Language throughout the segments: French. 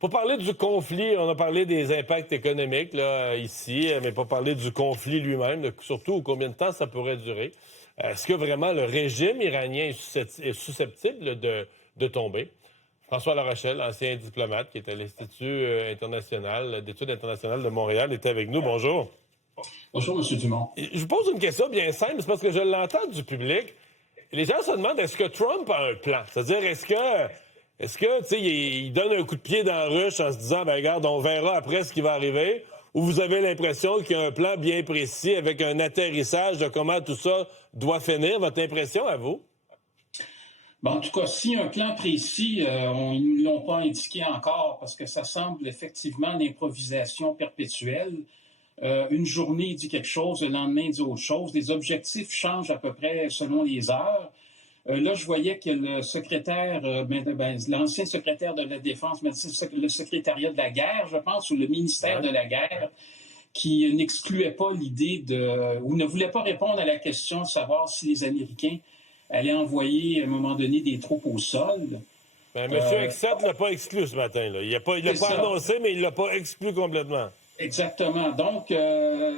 Pour parler du conflit, on a parlé des impacts économiques là, ici, mais pas parler du conflit lui-même, surtout combien de temps ça pourrait durer. Est-ce que vraiment le régime iranien est susceptible de tomber? François Larochelle, ancien diplomate qui est à l'Institut international d'études internationales de Montréal, était avec nous. Bonjour. Bonjour, M. Dumont. Je vous pose une question bien simple, c'est parce que je l'entends du public. Les gens se demandent, est-ce que Trump a un plan? C'est-à-dire, est-ce que, tu sais, il donne un coup de pied dans la ruche en se disant, ben regarde, on verra après ce qui va arriver, ou vous avez l'impression qu'il y a un plan bien précis avec un atterrissage de comment tout ça doit finir? Votre impression à vous? Bon, en tout cas, si un plan précis, ils ne nous l'ont pas indiqué encore parce que ça semble effectivement l'improvisation perpétuelle. Une journée il dit quelque chose, le lendemain il dit autre chose. Les objectifs changent à peu près selon les heures. Là, je voyais que le secrétaire, l'ancien secrétaire de la Défense, le secrétariat de la guerre, je pense, ou le ministère de la guerre, qui n'excluait pas l'idée ou ne voulait pas répondre à la question de savoir si les Américains allaient envoyer à un moment donné des troupes au sol. Ben, M. Exet ne l'a pas exclu ce matin. Là. Il l'a pas annoncé, mais il ne l'a pas exclu complètement. Exactement. Donc,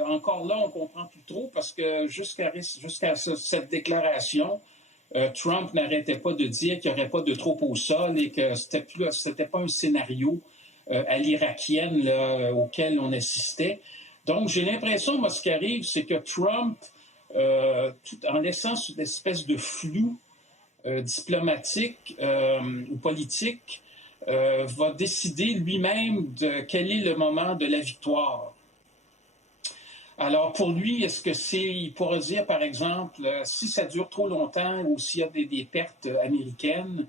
encore là, on comprend plus trop parce que jusqu'à cette déclaration, Trump n'arrêtait pas de dire qu'il n'y aurait pas de troupes au sol et que c'était pas un scénario à l'irakienne là, auquel on assistait. Donc, j'ai l'impression, moi, ce qui arrive, c'est que Trump, en laissant cette espèce de flou diplomatique ou politique, va décider lui-même de quel est le moment de la victoire. Alors, pour lui, est-ce que il pourrait dire, par exemple, si ça dure trop longtemps ou s'il y a des pertes américaines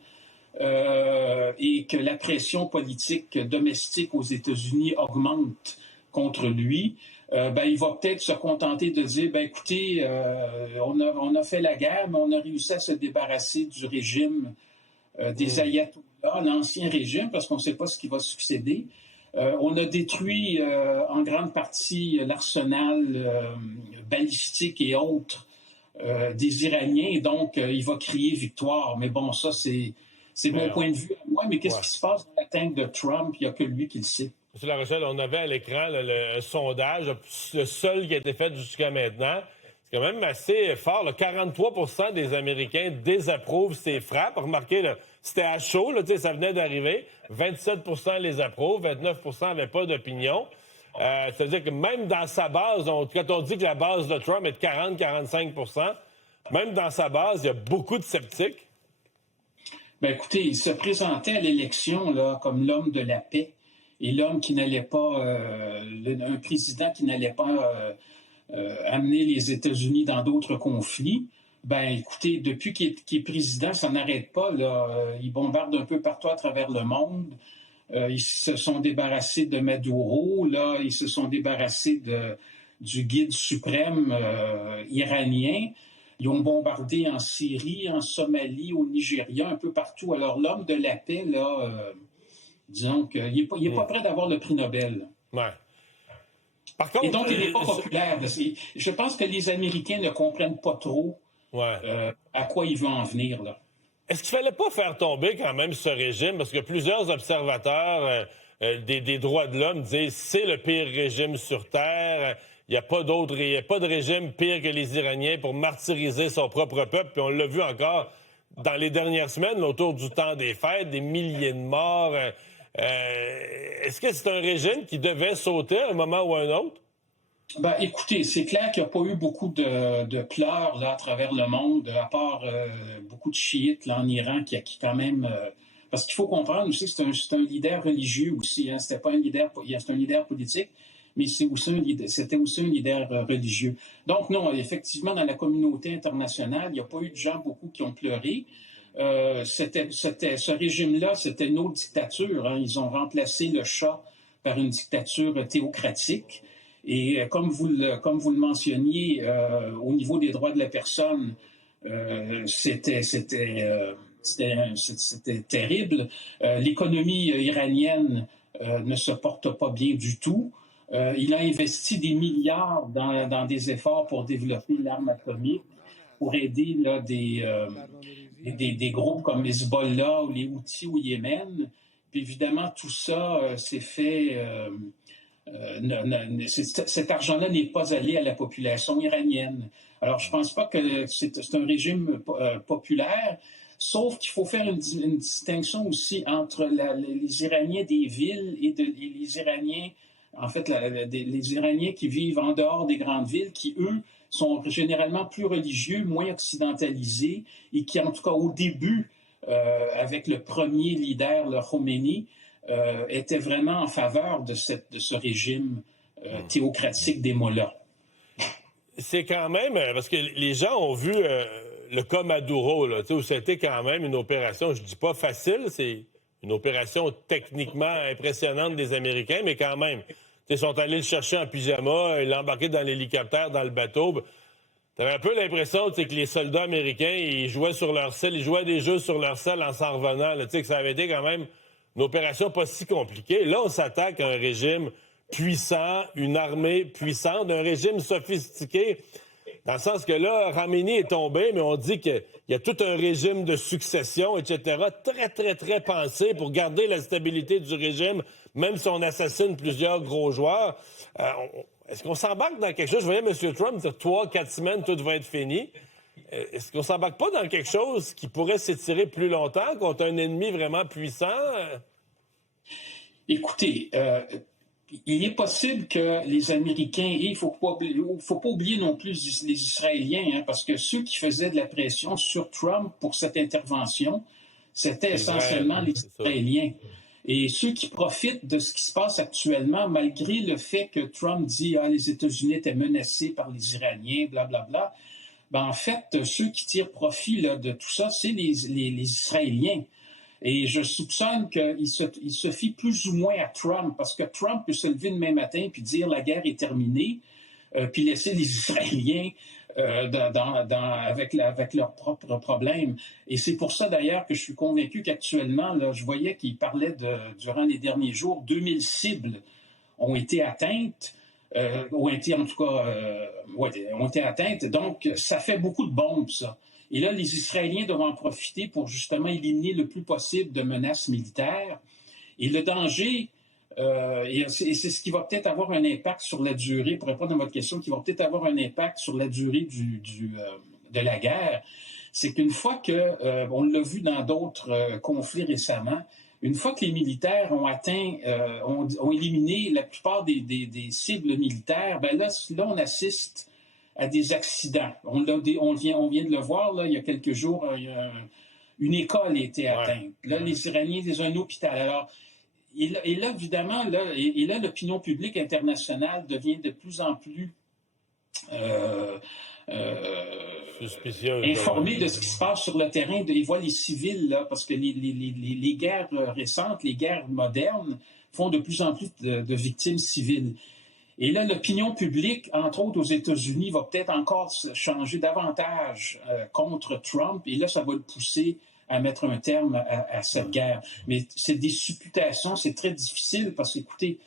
et que la pression politique domestique aux États-Unis augmente contre lui, il va peut-être se contenter de dire, écoutez, on a fait la guerre, mais on a réussi à se débarrasser du régime des ayatollahs, l'ancien régime, parce qu'on ne sait pas ce qui va succéder. On a détruit en grande partie l'arsenal balistique et autres des Iraniens, et donc il va crier victoire. Mais bon, ça, c'est mon point de vue à moi. Mais qu'est-ce qui se passe dans la tête de Trump? Il n'y a que lui qui le sait. M. Larochelle, on avait à l'écran le sondage, le seul qui a été fait jusqu'à maintenant. C'est quand même assez fort. 43 des Américains désapprouvent ces frappes. Remarquez, là, c'était à chaud, là, ça venait d'arriver. 27 les approuvent, 29 n'avaient pas d'opinion. Ça veut dire que même dans sa base, quand on dit que la base de Trump est de 40-45 même dans sa base, il y a beaucoup de sceptiques. Écoutez, il se présentait à l'élection là, comme l'homme de la paix et l'homme qui n'allait pas, un président qui n'allait pas amener les États-Unis dans d'autres conflits. Écoutez, depuis qu'il est président, ça n'arrête pas. Là. Il bombarde un peu partout à travers le monde. Ils se sont débarrassés de Maduro. Là, ils se sont débarrassés du guide suprême iranien. Ils ont bombardé en Syrie, en Somalie, au Nigeria, un peu partout. Alors, l'homme de la paix, là, disons qu'il n'est pas prêt d'avoir le prix Nobel. Ouais. Par contre, et donc, il n'est pas populaire. Je pense que les Américains ne comprennent pas trop à quoi il veut en venir. Là. Est-ce qu'il ne fallait pas faire tomber quand même ce régime? Parce que plusieurs observateurs des droits de l'homme disent c'est le pire régime sur Terre. Il n'y a pas de régime pire que les Iraniens pour martyriser son propre peuple. Puis on l'a vu encore dans les dernières semaines, autour du temps des fêtes, des milliers de morts. Est-ce que c'est un régime qui devait sauter à un moment ou à un autre? Écoutez, c'est clair qu'il n'y a pas eu beaucoup de pleurs là, à travers le monde, à part beaucoup de chiites là, en Iran qui quand même... parce qu'il faut comprendre aussi que c'est un leader religieux aussi. Hein, c'est un leader politique, mais c'était aussi un leader religieux. Donc non, effectivement, dans la communauté internationale, il n'y a pas eu de gens beaucoup qui ont pleuré. Ce régime-là, c'était une autre dictature. Hein. Ils ont remplacé le Shah par une dictature théocratique. Et comme vous le mentionniez, au niveau des droits de la personne, c'était terrible. L'économie iranienne ne se porte pas bien du tout. Il a investi des milliards dans des efforts pour développer l'arme atomique, pour aider là, des groupes comme Hezbollah ou les Houthis au Yémen. Puis évidemment, tout ça s'est fait... cet argent-là n'est pas allé à la population iranienne. Alors, je ne pense pas que c'est un régime populaire, sauf qu'il faut faire une distinction aussi entre les Iraniens des villes et les Iraniens, en fait, les Iraniens qui vivent en dehors des grandes villes, qui, eux, sont généralement plus religieux, moins occidentalisés, et qui, en tout cas, au début, avec le premier leader, le Khomeini, étaient vraiment en faveur de ce régime théocratique des mollahs. C'est quand même, parce que les gens ont vu le cas Maduro, là, où c'était quand même une opération, je dis pas facile, c'est une opération techniquement impressionnante des Américains, mais quand même. Ils sont allés le chercher en pyjama, ils l'ont embarqué dans l'hélicoptère, dans le bateau. T'avais un peu l'impression que les soldats américains, ils jouaient sur leur selle, ils jouaient des jeux sur leur selle en s'en revenant. Là, que ça avait été quand même une opération pas si compliquée. Là, on s'attaque à un régime puissant, une armée puissante, un régime sophistiqué, dans le sens que là, Khamenei est tombé, mais on dit qu'il y a tout un régime de succession, etc., très, très, très pensé pour garder la stabilité du régime, même si on assassine plusieurs gros joueurs. Est-ce qu'on s'embarque dans quelque chose? Je voyais M. Trump dire 3-4 semaines, tout va être fini. Est-ce qu'on s'embarque pas dans quelque chose qui pourrait s'étirer plus longtemps contre un ennemi vraiment puissant? Écoutez, il est possible que les Américains, et il ne faut pas oublier non plus les Israéliens, hein, parce que ceux qui faisaient de la pression sur Trump pour cette intervention, c'était essentiellement les Israéliens. Et ceux qui profitent de ce qui se passe actuellement, malgré le fait que Trump dit « les États-Unis étaient menacés par les Iraniens, blablabla », ben, en fait, ceux qui tirent profit là, de tout ça, c'est les Israéliens. Et je soupçonne qu'il se fie plus ou moins à Trump, parce que Trump peut se lever demain matin puis dire la guerre est terminée, puis laisser les Israéliens avec leurs propres problèmes. Et c'est pour ça d'ailleurs que je suis convaincu qu'actuellement, là, je voyais qu'il parlait durant les derniers jours, 2000 cibles ont été atteintes, ont été en tout cas ont été atteintes. Donc, ça fait beaucoup de bombes, ça. Et là, les Israéliens doivent en profiter pour justement éliminer le plus possible de menaces militaires. Et le danger, et c'est ce qui va peut-être avoir un impact sur la durée, pour répondre à votre question, qui va peut-être avoir un impact sur la durée de la guerre, c'est qu'une fois que, on l'a vu dans d'autres conflits récemment, une fois que les militaires ont atteint, ont éliminé la plupart des cibles militaires, ben là, on assiste à des accidents. On vient de le voir, là, il y a quelques jours, une école a été atteinte. Là, les Iraniens, c'est un hôpital. Alors, et là, évidemment, là, l'opinion publique internationale devient de plus en plus informée de ce qui se passe sur le terrain. Ils voient les civils, là, parce que les guerres récentes, les guerres modernes, font de plus en plus de victimes civiles. Et là, l'opinion publique, entre autres aux États-Unis, va peut-être encore changer davantage contre Trump. Et là, ça va le pousser à mettre un terme à cette guerre. Mais c'est des supputations, c'est très difficile parce qu'écoutez,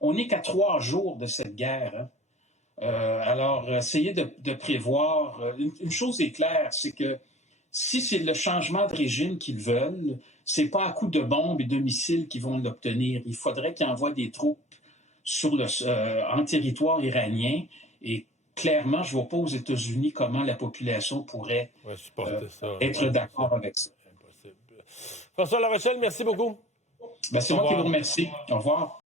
on n'est qu'à 3 jours de cette guerre. Hein. Alors, essayez de prévoir. Une chose est claire, c'est que si c'est le changement de régime qu'ils veulent, c'est pas à coup de bombes et de missiles qu'ils vont l'obtenir. Il faudrait qu'ils envoient des troupes en territoire iranien. Et clairement, je ne vois pas aux États-Unis comment la population pourrait être d'accord avec ça. François Larochelle, merci beaucoup. C'est moi qui vous remercie. Au revoir.